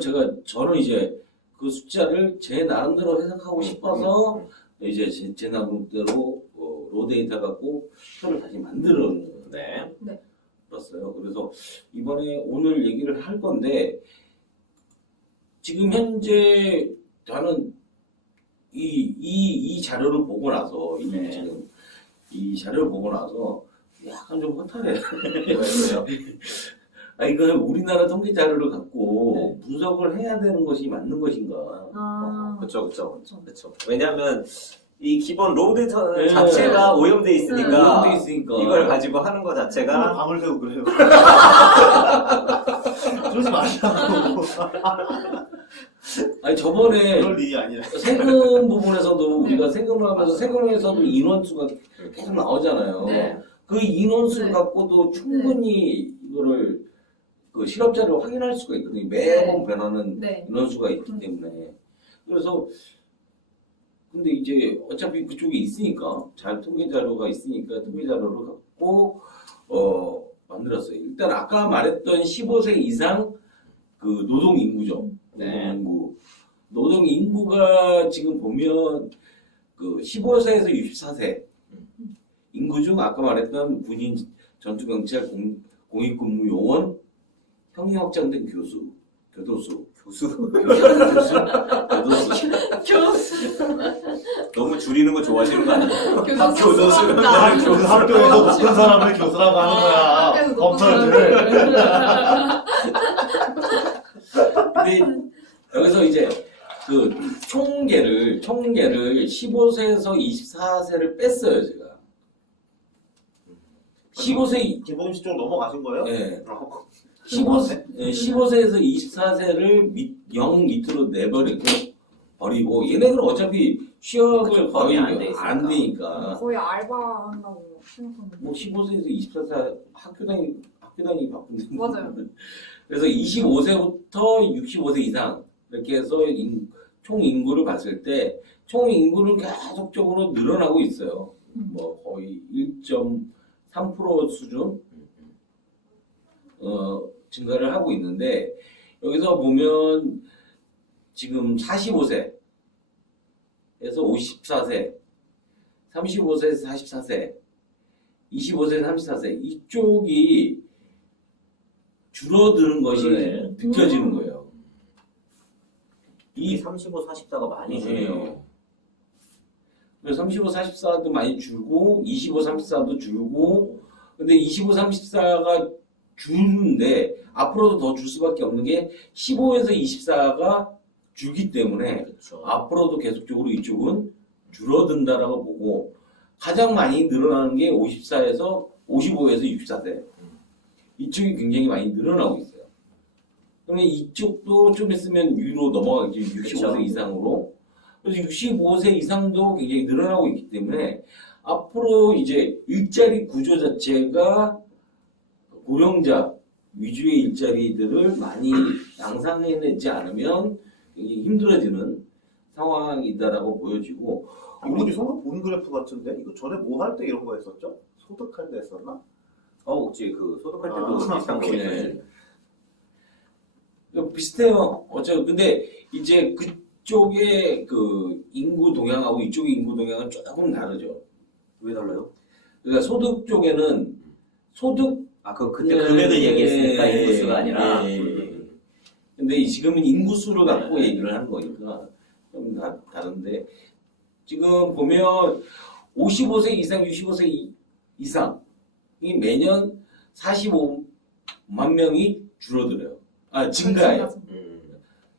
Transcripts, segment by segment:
저는 이제 그 숫자를 제 나름대로 해석하고 싶어서 이제 제 나름대로 로 데이터 갖고 표를 다시 만들었어요. 네. 그래서 이번에 오늘 얘기를 할 건데 지금 현재 저는 이 자료를 보고 나서 지금 이 자료를 보고 나서 약간 좀 허탈해요. 왜요? 아니 그 우리나라 통계 자료를 갖고 분석을 해야 되는 것이 맞는 것인가? 그렇죠. 왜냐하면 이 기본 로우 데이터 네. 자체가 오염돼 있으니까, 오염돼 있으니까. 이걸 가지고 하는 것 자체가 밤을 새고 그래요. 그러지 말라고. 아니 저번에 그럴 일이 아니라. 세금 부분에서도 우리가 세금을 하면서 세금에서도 인원수가 계속 나오잖아요. 네. 그 인원수를 갖고도 충분히 이거를 그 실업자를 확인할 수가 있거든요. 매번 변하는 인원수가 있기 때문에. 그래서 근데 이제 어차피 그쪽에 있으니까 통계 자료가 있으니까 통계 자료를 갖고 만들었어요. 일단 아까 말했던 15세 이상 그 노동 인구죠. 노동 인구가 지금 보면 그 15세에서 64세 인구 중 아까 말했던 군인, 전투경찰, 공익근무 요원, 형이 확정된 교도소. 너무 줄이는 거 좋아하시는 거 아니에요? 교도소. 그 학교에서 높은 사람을 교수라고 하는 거야. 검사들. 근데 여기서 이제 그 총계를 15세에서 24세를 뺐어요, 제가. 15세 기본식 쪽으로 넘어가신 거예요? 네. 15세에서 24세를 0 밑으로 내버리고 얘네들은 어차피 취업을 거의 안 되니까 거의 알바한다고 생각하는데. 뭐 15세에서 24세 학교 다니기 바쁜데 맞아요. 그래서 25세부터 65세 이상 이렇게 해서 총 인구를 봤을 때 총 인구는 계속적으로 늘어나고 있어요. 뭐 거의 1.3% 수준 증가를 하고 있는데 여기서 보면 지금 45세에서 54세, 35세에서 44세, 25세에서 34세 이쪽이 줄어드는 것이 느껴지는 거예요. 이 35, 44가 많이 주네요. 그래서 35, 44도 많이 줄고 25, 34도 줄고 근데 25, 34가 주는데 앞으로도 더 줄 수밖에 없는 게 15에서 24가 줄기 때문에 앞으로도 계속적으로 이쪽은 줄어든다라고 보고 가장 많이 늘어나는 게 54에서 55에서 64세 이쪽이 굉장히 많이 늘어나고 있어요. 그러면 이쪽도 좀 있으면 위로 넘어가겠죠. 65세 이상으로. 그래서 65세 이상도 굉장히 늘어나고 있기 때문에 앞으로 이제 일자리 구조 자체가 고령자 위주의 일자리들을 많이 양산해내지 않으면 굉장히 힘들어지는 상황이다라고 보여지고 우리 소득 본 그래프 같은데? 이거 전에 뭐 할 때 이런 거 했었죠? 소득할 때 했었나? 그치. 그 소득할 때도 비슷한 거 있었지. 비슷해요. 근데 이제 그쪽의 그 인구 동향하고 이쪽의 인구 동향은 조금 다르죠. 왜 달라요? 그러니까 소득 쪽에는 그때 금액을 얘기했으니까 인구수가 아니라. 근데 지금은 인구수를 갖고 얘기를 하는 거니까 좀 다른데 지금 보면 55세 이상, 65세 이상이 매년 45만 명이 줄어들어요. 증가해요.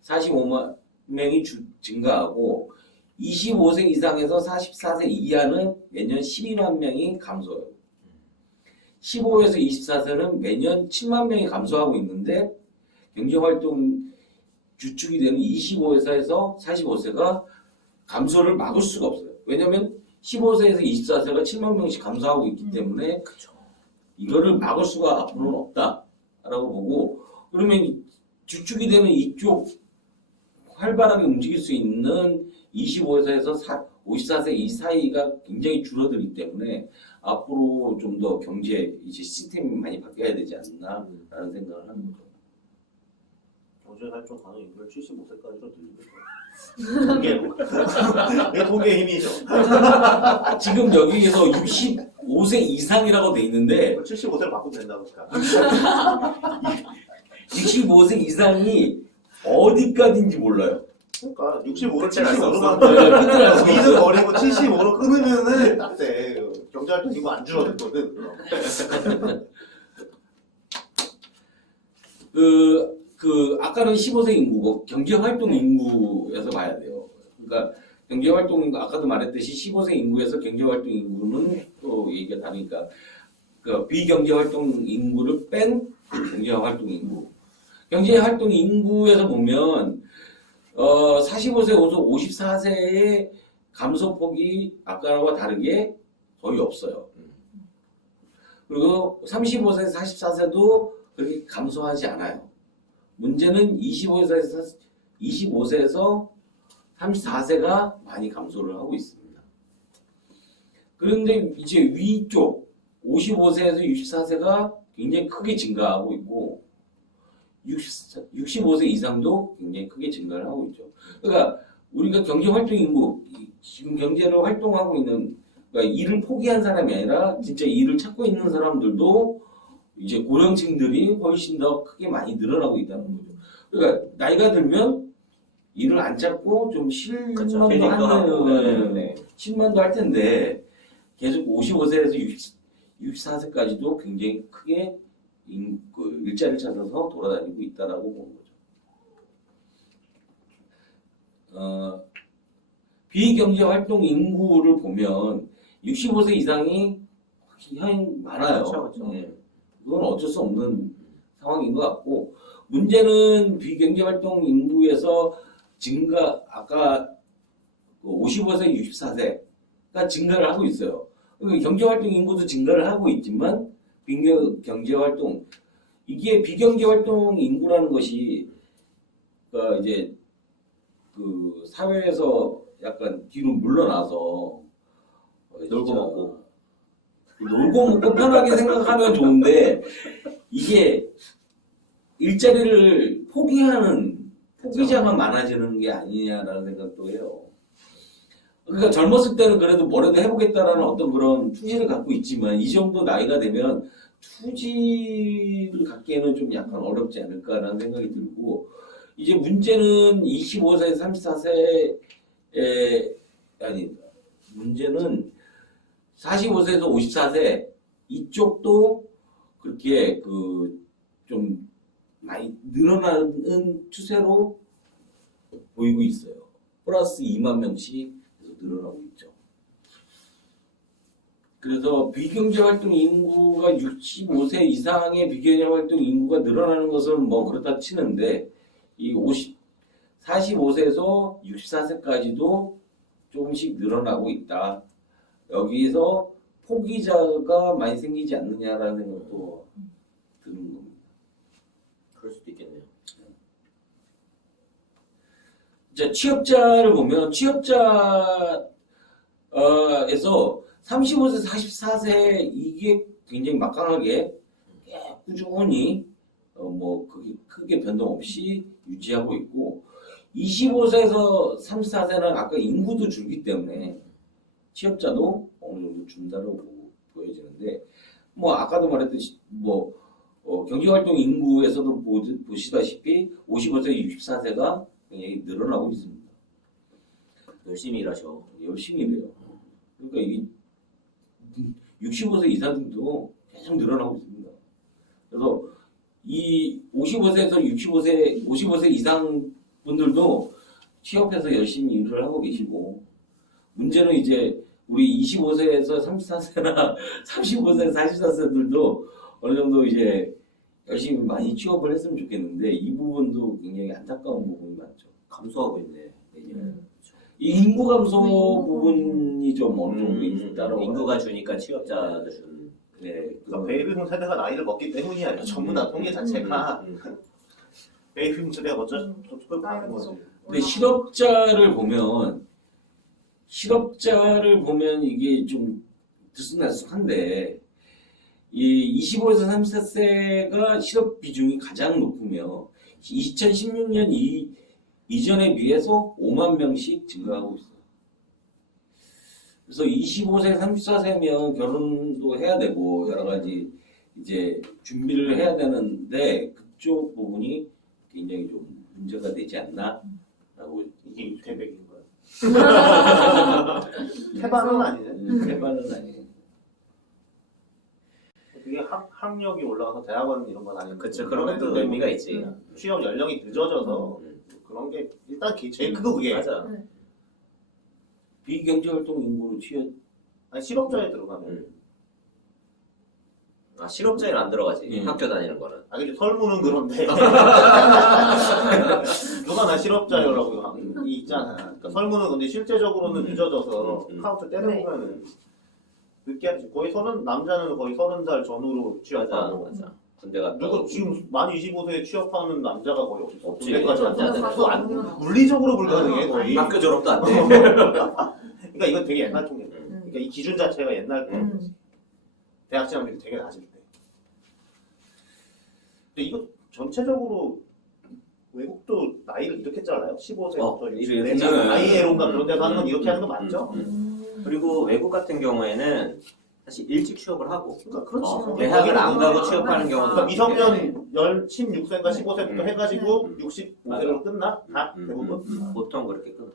45만 명이 증가하고 25세 이상에서 44세 이하는 매년 12만 명이 감소해요. 15에서 24세는 매년 7만 명이 감소하고 있는데 경제활동 주축이 되는 25세에서 45세가 감소를 막을 수가 없어요. 왜냐하면 15세에서 24세가 7만 명씩 감소하고 있기 때문에 이거를 막을 수가 앞으로는 없다라고 보고 그러면 주축이 되는 이쪽 활발하게 움직일 수 있는 25세에서 54세 이 사이가 굉장히 줄어들기 때문에 앞으로 좀 더 경제 이제 시스템이 많이 바뀌어야 되지 않나라는 생각을 하는 거죠. 경제 활동 가능 인구를 75세까지로 늘리겠다. 통계로. 이게 통계의 힘이죠. 지금 여기에서 65세 이상이라고 돼 있는데 75세로 바꾸면 된다고. 65세 이상이 어디까지인지 몰라요. 그러니까 65를 끝을 알수 75로만 끝을 알수 없어. 2는 버리고 75로 끊으면은 딱 돼. 경제활동 인구 안 줄어들거든. 아까는 15세 인구고 경제활동 인구에서 봐야 돼요. 그러니까 경제활동 인구, 아까도 말했듯이 15세 인구에서 경제활동 인구는 또 얘기가 다르니까 그 비경제활동 인구를 뺀 경제활동 인구. 경제활동 인구에서 보면 45세에서 54세의 감소폭이 아까와 다르게 거의 없어요. 그리고 35세, 44세도 그렇게 감소하지 않아요. 문제는 25세에서 34세가 많이 감소를 하고 있습니다. 그런데 이제 위쪽 55세에서 64세가 굉장히 크게 증가하고 있고 65세 이상도 굉장히 크게 증가를 하고 있죠. 그러니까 우리가 경제활동 인구, 지금 경제를 활동하고 있는, 그러니까 일을 포기한 사람이 아니라 진짜 일을 찾고 있는 사람들도 이제 고령층들이 훨씬 더 크게 많이 늘어나고 있다는 거죠. 그러니까 나이가 들면 일을 안 찾고 좀 그렇죠. 실만도 하고. 하는, 네. 실만도 할 텐데 계속 55세에서 64세까지도 굉장히 크게 일자리를 찾아서 돌아다니고 있다라고 보는 거죠. 비경제활동 인구를 보면 65세 이상이 확실히 많아요. 그렇죠. 네. 그건 어쩔 수 없는 상황인 것 같고, 문제는 비경제활동 인구에서 증가, 아까 55세, 64세가 증가를 하고 있어요. 그러니까 경제활동 인구도 증가를 하고 있지만 경제활동, 이게 비경제활동 인구라는 것이 그러니까 이제 그 사회에서 약간 뒤로 물러나서 놀고 먹고 편하게 생각하면 좋은데 이게 일자리를 포기자만 많아지는 게 아니냐라는 생각도 해요. 그러니까 젊었을 때는 그래도 뭐라도 해보겠다라는 어떤 그런 투지를 갖고 있지만 이 정도 나이가 되면 투지를 갖기에는 좀 약간 어렵지 않을까라는 생각이 들고, 이제 문제는 25세, 34세에 문제는 45세에서 54세 이쪽도 그렇게 좀 많이 늘어나는 추세로 보이고 있어요. 플러스 2만 명씩 계속 늘어나고 있죠. 그래서 비경제활동 인구가 65세 이상의 비경제활동 인구가 늘어나는 것은 뭐 그렇다 치는데 이 45세에서 64세까지도 조금씩 늘어나고 있다. 여기서 포기자가 많이 생기지 않느냐라는 생각도 드는 겁니다. 그럴 수도 있겠네요. 자, 취업자를 보면 취업자에서 35세, 44세 이게 굉장히 막강하게 꾸준히 그게 크게 변동 없이 유지하고 있고, 25세에서 34세는 아까 인구도 줄기 때문에 취업자도 어느 정도 준다고 보여지는데, 뭐 아까도 말했듯이 경제활동 인구에서도 보시다시피 55세, 64세가 굉장히 늘어나고 있습니다. 열심히 일하셔. 열심히 일해요. 그러니까 이게 65세 이상도 계속 늘어나고 있습니다. 그래서 이 55세에서 55세 이상 분들도 취업해서 열심히 일을 하고 계시고, 문제는 이제 우리 25세에서 34세나 35세, 44세들도 어느 정도 이제 열심히 많이 취업을 했으면 좋겠는데 이 부분도 굉장히 안타까운 부분이 많죠. 감소하고 있네. 내년에. 이 인구 감소 부분이 좀 어느 정도 있다라고. 인구가 주니까 취업자 준. 네. 그러니까 베이비붐 세대가 나이를 먹기 때문이 아니라 전부 다 통계 자체가 베이비붐 세대가 먼저 나이가 가는 거지. 계속 근데 실업자를 보면 이게 좀 들쑥날쑥한데 이 25에서 34세가 실업 비중이 가장 높으며 2016년 이전에 비해서 5만 명씩 증가하고 있어요. 그래서 25세, 34세면 결혼도 해야 되고 여러 가지 이제 준비를 해야 되는데 그쪽 부분이 굉장히 좀 문제가 되지 않나라고 이게 유태백인 거야. 태반은 아니네. 해반은 아니에요. 그게 학력이 올라가서 대학원 이런 건 아니고. 그쵸, 그런 것도 의미가 있지. 취업 연령이 늦어져서 그런 게 일단 제일 크고 그게. 맞아. 비경제활동 인구로 취업 아니 실업자에 들어가면. 아, 실업자에는 안 들어가지. 음. 학교 다니는 거는. 아 근데 설문은 그런데 누가 나 실업자요라고 있잖아. 그러니까 설문은 근데 실제적으로는 늦어져서 카운트 때려보면은 늦게 하지. 거의 남자는 거의 30살 전후로 맞아, 취업하고. 맞아. 군대 갔다 누가 오고. 지금 만 25세에 취업하는 남자가 거의 없어. 없지. 군대까지 안 맞아. 가잖아. 그거 물리적으로 불가능해 거의. 학교 졸업도 안 돼. 그러니까 이건 되게 옛날 통계. 음. 그러니까 이 기준 자체가 옛날 거. 대학 진학률이 되게 낮을 때. 근데 이거 전체적으로 외국도 나이를 이렇게 잘라요? 15세부터 이렇게 64세 아이에론가 그런 데서 하는 건 이렇게 하는 거 맞죠? 그리고 외국 같은 경우에는 사실 일찍 취업을 하고 그러니까 그렇지. 대학을 안 가고 취업하는 그러니까 경우도 미성년 16세인가 15세부터 해가지고 65세로 맞아. 끝나? 다 대부분? 보통 그렇게 끊어.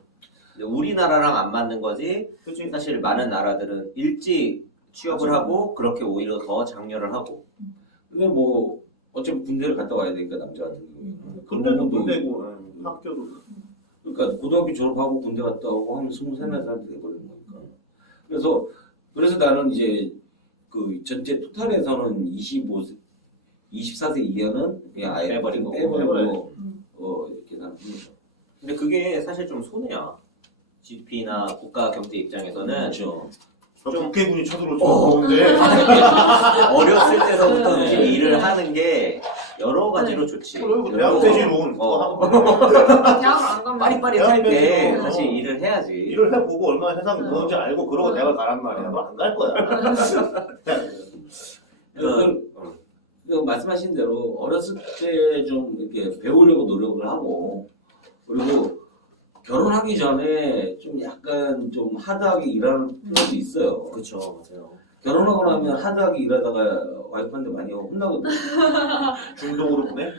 근데 우리나라랑 안 맞는 거지. 그치? 사실 많은 나라들은 일찍 취업을 하고 그렇게 오히려 더 장려를 하고. 근데 뭐 어차피 군대를 갔다 와야 되니까 남자 같은 경우에는 군대도 그런 것도 군대고 학교도 그러니까 고등학교 졸업하고 군대 갔다 오고 하면 23살 돼버리는 거니까. 그래서 나는 이제 그 전체 토탈에서는 24세 이하는 그냥 아예 빼버리고. 이렇게 계산하는 거죠. 근데 그게 사실 좀 손해야. GDP나 국가 경제 입장에서는 그렇죠. 좀 국회군이 쳐들어오지 좋은데 어렸을 때서부터 이제 일을 하는 게 여러 가지로 좋지. 그리고 대학 퇴직은 대학을 안 가면 빠릿빠릿할 때 대학 사실 퇴직은 일을 해야지. 일을 해보고 얼마나 세상 무서운지 알고 그러고 대학을 가란 말이야. 너 안 갈 거야. 그 말씀하신 대로 어렸을 때 좀 이렇게 배우려고 노력을 하고 그리고 결혼하기 전에 좀 약간 좀 하드하게 일하는 필요도 있어요. 그렇죠, 맞아요. 결혼하고 나면 하드하게 일하다가 와이프한테 많이 혼나거든요. 중독으로 보내?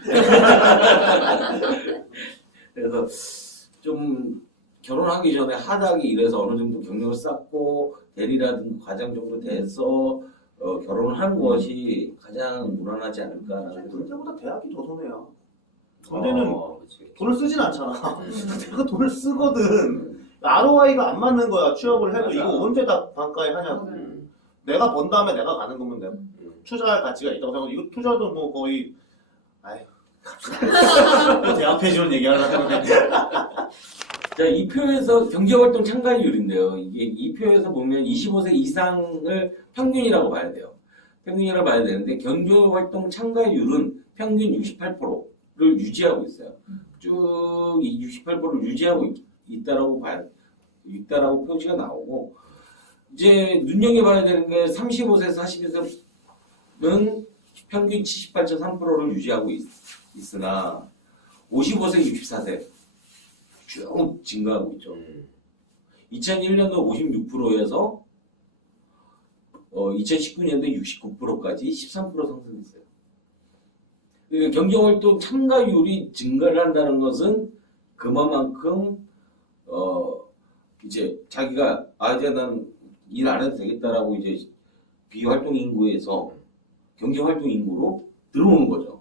그래서 좀 결혼하기 전에 하드하게 일해서 어느 정도 경력을 쌓고 대리라든가 과장 정도 돼서 결혼을 하는 것이 가장 무난하지 않을까라는 군대보다 대학이 더 손해야. 군대는 그치. 돈을 쓰진 않잖아. 내가 돈을 쓰거든. ROI가 안 맞는 거야. 취업을 해도 맞아. 이거 언제 다 반가에 하냐고. 내가 번 다음에 내가 가는 거면 내가 투자할 가치가 있다고 생각하고 이거 투자도 뭐 거의 아휴 또 대학 폐지원 얘기하려고 하는데 자, 이 표에서 경제활동 참가율인데요. 이게 이 표에서 보면 25세 이상을 평균이라고 봐야 돼요. 평균이라고 봐야 되는데 경제활동 참가율은 평균 68%를 유지하고 있어요. 쭉 이 68%를 유지하고 있다라고 표시가 나오고 이제 눈여겨봐야 되는 게 35세에서 42세는 평균 78.3%를 유지하고 있으나 55세, 64세 쭉 증가하고 있죠. 2001년도 56%에서 2019년도 69%까지 13% 상승했어요. 그러니까 경제활동 참가율이 증가를 한다는 것은 그만큼 이제 자기가 이제 난 일 안 해도 되겠다라고 이제 비활동 인구에서 경제활동 인구로 들어오는 거죠.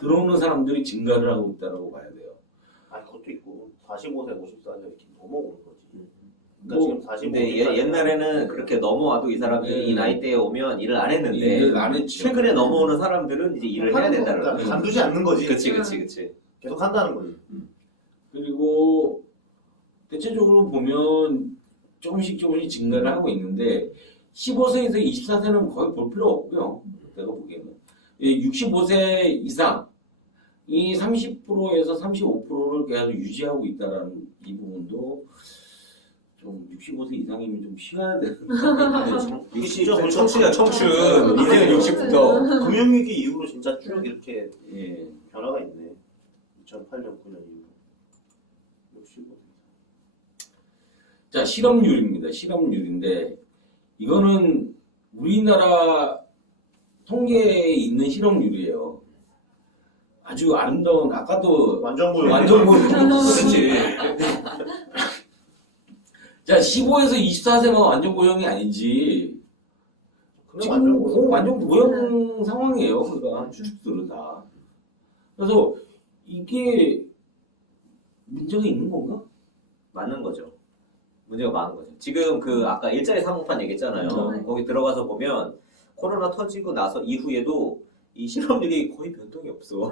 들어오는 사람들이 증가를 하고 있다라고 봐야 돼요. 아니 그것도 있고 45세, 54세 이렇게 넘어오는 거지. 그러니까 뭐, 지금 45세 근데 옛날에는 그렇게 넘어와도 이 사람들이 이 나이대에 오면 일을 안 했는데 일을 안 했죠. 최근에 넘어오는 사람들은 이제 일을 해야 된다는 거니까 거지. 간두지 않는 거지. 그치. 계속 한다는 거지. 그리고 대체적으로 보면 조금씩 증가를 하고 있는데 15세에서 24세는 거의 볼 필요 없고요. 내가 보기에는 65세 이상 이 30%에서 35%를 계속 유지하고 있다라는 이 부분도 좀 65세 이상이면 좀 쉬어야 되는. 청춘이야 청춘. 이제는 60부터. 금융위기 이후로 진짜 쭉 이렇게 예. 변화가 있네. 2008년, 9년 이후. 65. 자, 실업률입니다. 실업률인데 이거는 우리나라 통계에 있는 실업률이에요. 아주 아름다운 아까도 완전 고용. 완전 고용 그렇지. 자, 15에서 24세가 완전 고용이 아니지. 그럼 지금 완전 고용. 완전 고용 상황이에요. 그러니까 주축들은 다. 그래서 이게 문제가 있는 건가? 맞는 거죠. 문제가 많은 거죠. 지금 그 아까 일자리 사모판 얘기했잖아요. 네. 거기 들어가서 보면 코로나 터지고 나서 이후에도 이 실업률이 거의 변동이 없어.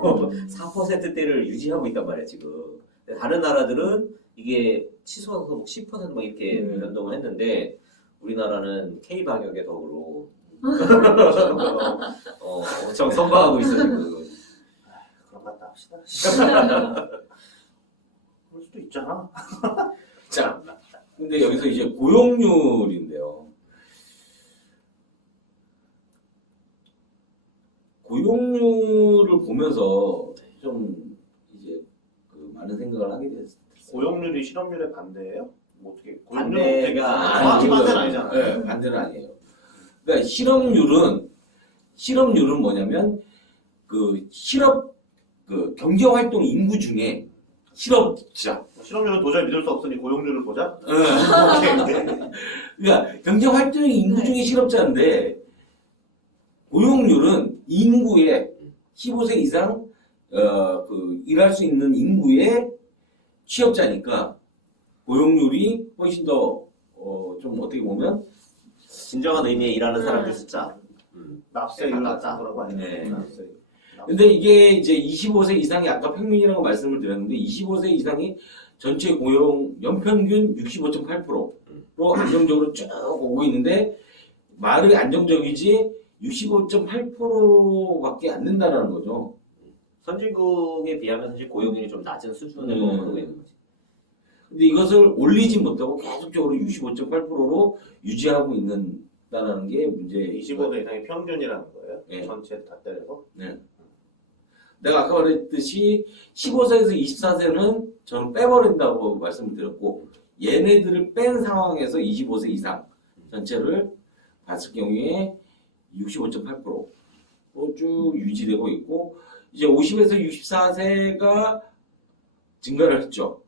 4%대를 유지하고 있단 말이야 지금. 근데 다른 나라들은 이게 치솟아서 뭐 10%막 이렇게 변동을 했는데 우리나라는 K 방역의 덕으로 엄청 선방하고 있어 지금. 그럼 갔다 합시다. 그럴 수도 있잖아. 자, 근데 여기서 이제 고용률인데요. 고용률을 보면서 좀 이제 그 많은 생각을 하게 됐어요. 고용률이 실업률의 반대예요? 뭐 어떻게 고용률은 반대가 어떻게 아니, 정확히 이거는- 반대는 아니잖아. 네, 반대는 아니에요. 그러니까 실업률은 뭐냐면 그 경제 활동 인구 중에 실업자. 실업률은 도저히 믿을 수 없으니 고용률을 보자. 예. 오케이. 그러니까 경제 활동 인구 중에 실업자인데 고용률은 인구의 15세 이상 일할 수 있는 인구의 취업자니까 고용률이 훨씬 더 좀 어떻게 보면 진정한 의미의 일하는 사람들 숫자. 납세율 가깝다. 같은 거라고 하죠. 네. 납세율. 근데 이게 이제 25세 이상이 아까 평균이라고 말씀을 드렸는데 25세 이상이 전체 고용 연평균 65.8%로 안정적으로 쭉 오고 있는데 말이 안정적이지 65.8%밖에 안 된다는 거죠. 선진국에 비하면 사실 고용률이 좀 낮은 수준으로 오르고 있는 거지. 근데 이것을 올리지 못하고 계속적으로 65.8%로 유지하고 있는다는 게 문제예요. 25세 이상이 평균이라는 거예요. 네. 전체 다 때려서. 내가 아까 말했듯이 15세에서 24세는 저는 빼버린다고 말씀을 드렸고 얘네들을 뺀 상황에서 25세 이상 전체를 봤을 경우에 65.8%로 쭉 유지되고 있고 이제 50에서 64세가 증가를 했죠.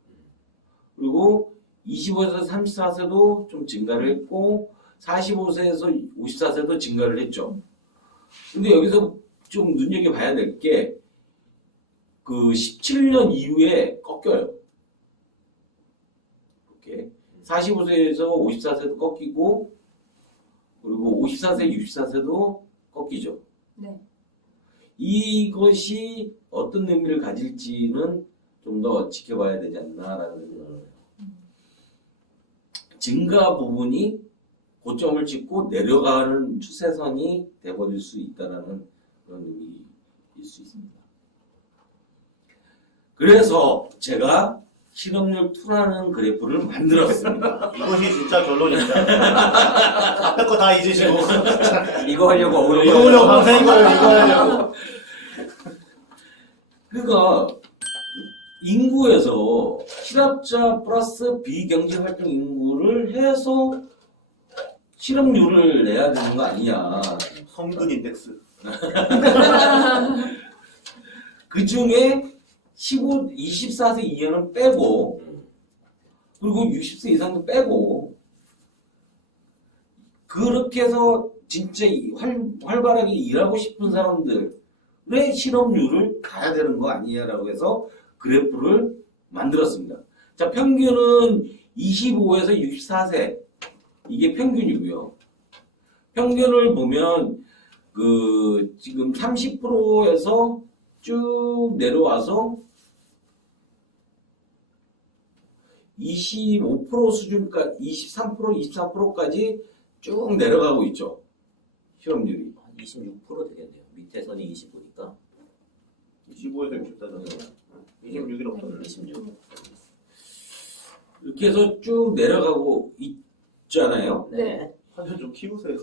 그리고 25에서 34세도 좀 증가를 했고 45세에서 54세도 증가를 했죠. 근데 여기서 좀 눈여겨봐야 될 게 그 17년 이후에 꺾여요. 이렇게 45세에서 54세도 꺾이고 그리고 54세, 64세도 꺾이죠. 네. 이것이 어떤 의미를 가질지는 좀 더 지켜봐야 되지 않나라는 생각을 해요. 증가 부분이 고점을 찍고 내려가는 추세선이 돼버릴 수 있다는 그런 의미일 수 있습니다. 그래서 제가 실업률 투라는 그래프를 만들었습니다. 이것이 진짜 결론입니다. 앞에 거 다 잊으시고. 이거 하려고 이거 어려워. 보려고 밤새 이거 하려고. 그러니까 인구에서 실업자 플러스 비경제활동 인구를 해서 실업률을 내야 되는 거 아니냐. 성근 인덱스. 그 중에 24세 이하는 빼고 그리고 60세 이상도 빼고 그렇게 해서 진짜 활발하게 일하고 싶은 사람들의 실업률을 가야 되는 거 아니냐라고 해서 그래프를 만들었습니다. 자, 평균은 25에서 64세 이게 평균이고요. 평균을 보면 그 지금 30%에서 쭉 내려와서 25% 수준까지 23%, 24%까지 쭉 내려가고 있죠. 실업률이. 26% 되겠네요. 밑에 선이 25니까. 25에서 64잖아요. 26일 없었네. 26. 이렇게 해서 쭉 내려가고 있잖아요. 네. 화면 좀 키우세요.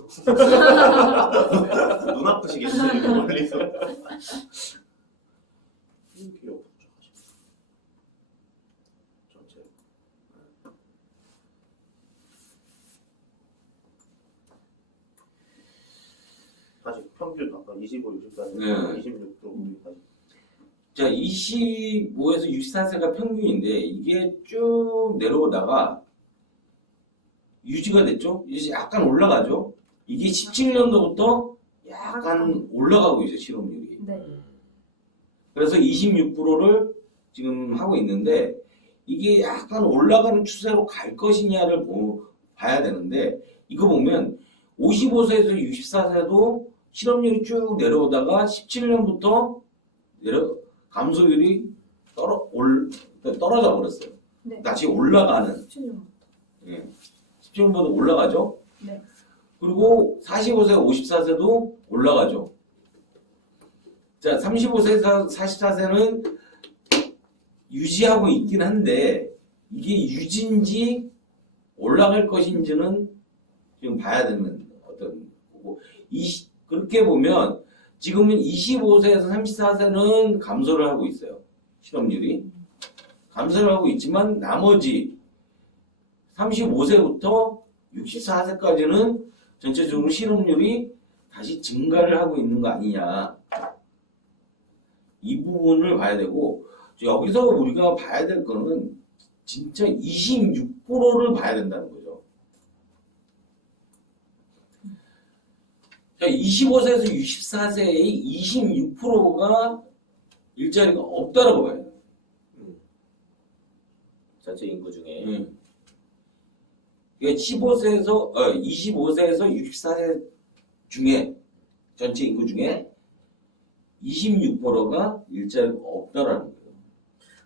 눈 아프시겠어요, 이거 멀리서. 이렇게 전체. 다시 평균 아까 25, 64, 네. 26도 다시. 자, 25에서 64세가 평균인데 이게 쭉 내려오다가 유지가 됐죠? 이제 약간 올라가죠? 이게 17년도부터 약간 올라가고 있어요, 실업률이. 네. 그래서 26%를 지금 하고 있는데 이게 약간 올라가는 추세로 갈 것이냐를 봐야 되는데 이거 보면 55세에서 64세도 실업률이 쭉 내려오다가 17년부터 감소율이 떨어져 버렸어요. 네. 다시 올라가는 17년. 예. 17년보다 올라가죠. 네. 그리고 45세, 54세도 올라가죠. 자, 35세에서 44세는 유지하고 있긴 한데 이게 유지인지 올라갈 것인지는 지금 봐야 되는 어떤 거고 그렇게 보면 지금은 25세에서 34세는 감소를 하고 있어요. 실업률이. 감소를 하고 있지만 나머지 35세부터 64세까지는 전체적으로 실업률이 다시 증가를 하고 있는 거 아니냐. 이 부분을 봐야 되고 여기서 우리가 봐야 될 거는 진짜 26%를 봐야 된다는 거죠. 자, 25세에서 64세의 26%가 일자리가 없다라고 봐요. 전체 인구 중에. 그러니까 25세에서 64세 중에 전체 인구 중에 26%가 일자리가 없다라는 거예요.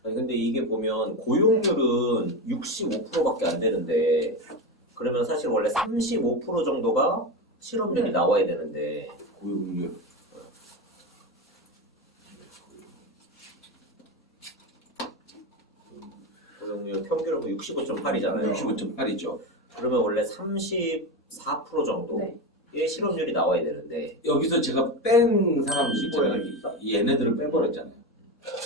아니, 근데 이게 보면 고용률은 65%밖에 안 되는데 그러면 사실 원래 35% 정도가 실업률이 나와야 되는데 고용률. 고용률 평균은 65.8이잖아요. 65.8이죠. 그러면 원래 34% 정도의 네. 실업률이 나와야 되는데 여기서 제가 뺀 사람들 있잖아요. 얘네들을 빼버렸잖아요.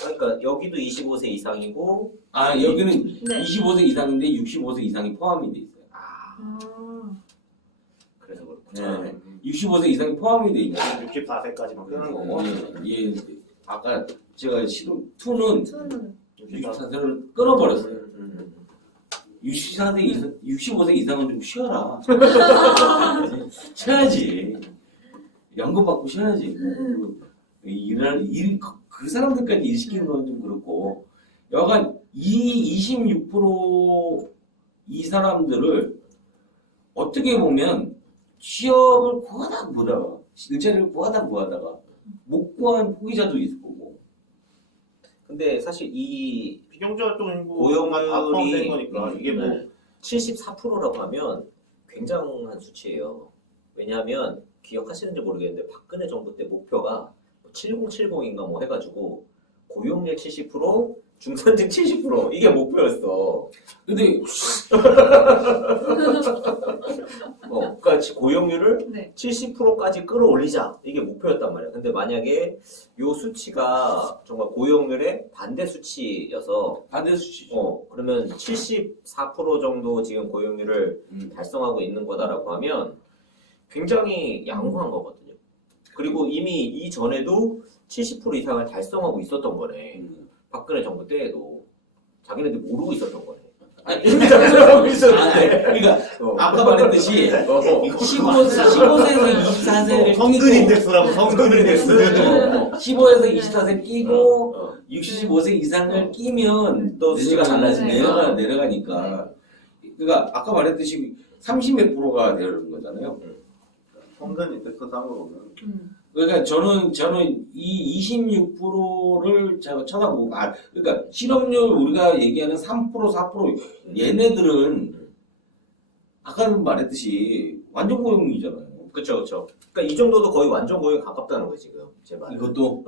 그러니까 여기도 25세 이상이고 아, 여기는 네. 25세 이상인데 65세 이상이 포함이 돼 있어요. 아. 그래서 그렇구나. 네. 65세 이상이 포함이 돼 있는 64세까지만 끄는 거고. 예, 아까 제가 실업 2는 수는 64세를 끊어버렸어요. 음, 음. 64세 이상, 65세 이상은 좀 쉬어라. 쉬어야지. 연금 받고 쉬어야지. 그 사람들까지 일 시키는 건 좀 그렇고. 여간 이 26%이 사람들을 어떻게 보면 취업을 구하다 보다가 일자리를 구하다 못 구한 포기자도 있을 거고. 근데 사실 이 비경제 활동 인구 고용률이 다 포함된 거니까 이게 뭐 74%라고 하면 굉장한 수치예요. 왜냐하면 기억하시는지 모르겠는데 박근혜 정부 때 목표가 7070인가 뭐 해가지고 고용률 70%, 중산층 70% 이게 목표였어. 근데 그러니까 고용률을 네. 70%까지 끌어올리자 이게 목표였단 말이야. 근데 만약에 요 수치가 정말 고용률의 반대 수치여서 반대 수치죠. 그러면 74% 정도 지금 고용률을 달성하고 있는 거다라고 하면 굉장히 양호한 거거든요. 그리고 이미 이전에도 70% 이상을 달성하고 있었던 거네. 박근혜 정부 때에도 자기네들 모르고 있었던 거네. 아니, 달성하고 있었는데. 그러니까 아까 말했듯이 15세에서 24세를 성근 인덱스라고 성근 인덱스. 15에서 24세 끼고 65세 이상을 끼면 또 수치가 수치가 달라지네. 달라지니까. 내려가니까. 그러니까 아까 말했듯이 30몇 프로가 되는 거잖아요. 성근 인덱스 상으로는 그러니까 저는 이 26%를 제가 쳐다보고 그러니까 실업률 우리가 얘기하는 3% 4% 얘네들은 아까는 말했듯이 완전 고용이잖아요. 그쵸. 그러니까 이 정도도 거의 완전 고용에 가깝다는 거예요, 지금. 제 말은. 이것도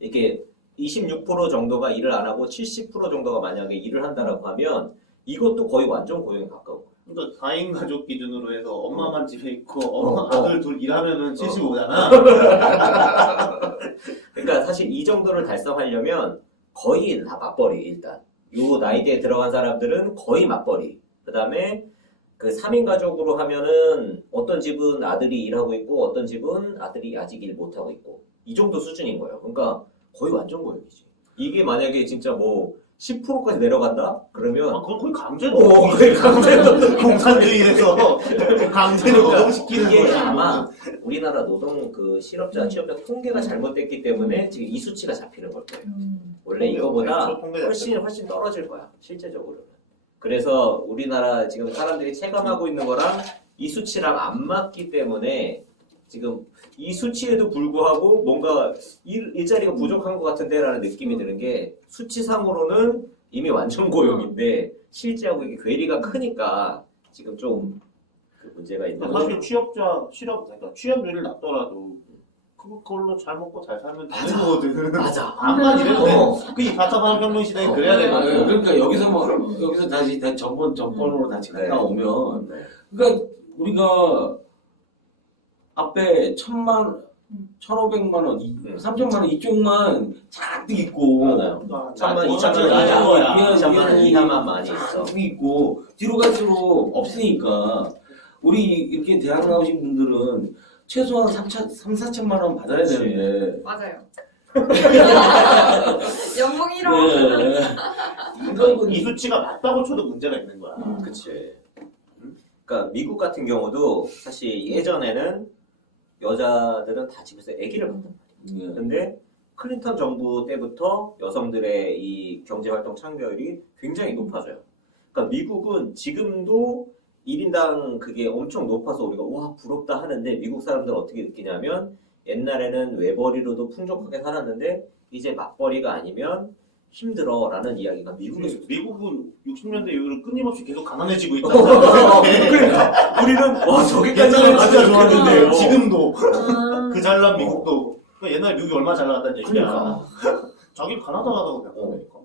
이게 26% 정도가 일을 안 하고 70% 정도가 만약에 일을 한다라고 하면 이것도 거의 완전 고용에 가까운 거예요. 그러니까 4인 가족 기준으로 해서 엄마만 집에 있고 아들 둘 일하면은 75잖아. 그러니까 사실 이 정도를 달성하려면 거의 다 맞벌이 일단. 요 나이대에 들어간 사람들은 거의 맞벌이. 그다음에 그 3인 가족으로 하면은 어떤 집은 아들이 일하고 있고 어떤 집은 아들이 아직 일 못하고 있고 이 정도 수준인 거예요. 그러니까 거의 완전 고용이지. 이게 만약에 진짜 뭐 10%까지 내려간다? 그러면 그건 거의 강제 거의 강제노동. 공산주의에서 강제로 노동시키는 이게 거지. 아마 우리나라 노동 그 실업자 취업자 통계가 잘못됐기 때문에 지금 이 수치가 잡히는 걸 거예요. 원래 이거보다 훨씬 떨어질 거야 실제적으로는. 그래서 우리나라 지금 사람들이 체감하고 있는 거랑 이 수치랑 안 맞기 때문에 지금 이 수치에도 불구하고 뭔가 일자리가 부족한 것 같은데라는 느낌이 드는 게 수치상으로는 이미 완전 고용인데 실제하고 이게 괴리가 크니까 지금 좀 그 문제가 있는 사실 그러니까 취업률이 낮더라도 그걸로 잘 먹고 잘 살면 되는 거거든. 맞아. 반만 이래도 돼. 그이 4차 산업혁명 시대에 그래야 되는 거야. 그러니까 여기서 다시 정권으로 다시 네. 갔다 오면 네. 그러니까 우리가 앞에 1,500만 원, 3천만 원 이쪽만 잔뜩 있고 맞아요. 1,000만, 2,000만, 2,000만, 2,000만 많이 있어. 잔뜩 있고 뒤로 갈수록 없으니까 우리 이렇게 대학 나오신 분들은 최소한 4천만 원 받아야 그치. 되는데 맞아요. 연봉 1억. 그러니까 이 수치가 맞다고 쳐도 문제가 있는 거야. 그치. 그러니까 미국 같은 경우도 사실 예전에는 여자들은 다 집에서 아기를 낳는단 말이야. 근데 클린턴 정부 때부터 여성들의 이 경제활동 참여율이 굉장히 높아져요. 그러니까 미국은 지금도 1인당 그게 엄청 높아서 우리가 와 부럽다 하는데 미국 사람들은 어떻게 느끼냐면 옛날에는 외벌이로도 풍족하게 살았는데 이제 맞벌이가 아니면 힘들어라는 이야기가 미국에서 미국은 60년대 이후로 끊임없이 계속 가난해지고 있다. 그러니까 우리는 와 저기까지 옛날에 진짜 가면 좋았는데 좋겠는데요. 지금도 그 잘난 미국도 그러니까 옛날에 미국이 얼마나 잘 나갔다는 얘기야. 그러니까. 자기 가난하다고 생각하니까.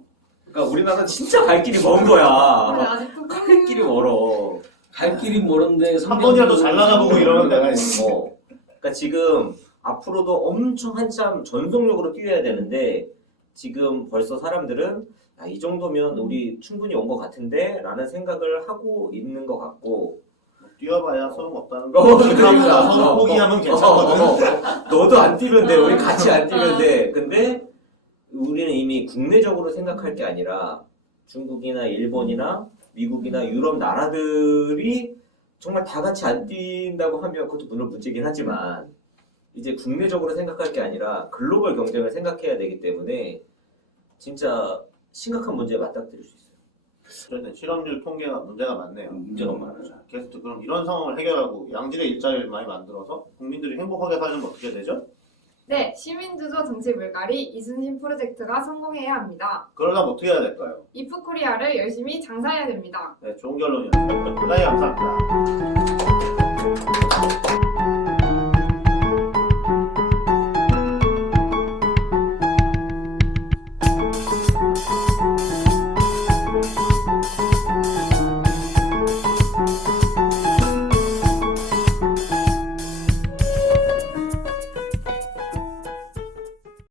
그러니까 우리나라는 진짜 갈 길이 먼 거야. 아직도 갈 길이 멀어. 갈 길이 멀은데 한 번이라도 잘 나가보고 이러면 내가 그러니까 지금 앞으로도 엄청 한참 전속력으로 뛰어야 되는데 지금 벌써 사람들은 야, 이 정도면 우리 충분히 온 것 같은데 라는 생각을 하고 있는 것 같고 뛰어봐야 소용없다는 어, 거. 그러니까. 서로 포기하면 괜찮거든. 너도 안 뛰면 돼. 우리 같이 안 뛰면 돼. 근데 우리는 이미 국내적으로 생각할 게 아니라 중국이나 일본이나 미국이나 유럽 나라들이 정말 다 같이 안 뛴다고 하면 그것도 물론 문제긴 하지만 이제 국내적으로 생각할 게 아니라 글로벌 경쟁을 생각해야 되기 때문에 진짜 심각한 문제에 맞닥뜨릴 수 있어요. 어쨌든 실업률 통계가 문제가 많네요. 문제가 많아요. 자, 게스트 그럼 이런 상황을 해결하고 양질의 일자리를 많이 만들어서 국민들이 행복하게 살려면 어떻게 되죠? 네, 시민주도 정치 물갈이 이순신 프로젝트가 성공해야 합니다. 그러려면 어떻게 해야 될까요? 이프코리아를 열심히 장사해야 됩니다. 네, 좋은 결론이었습니다. 대단히 감사합니다.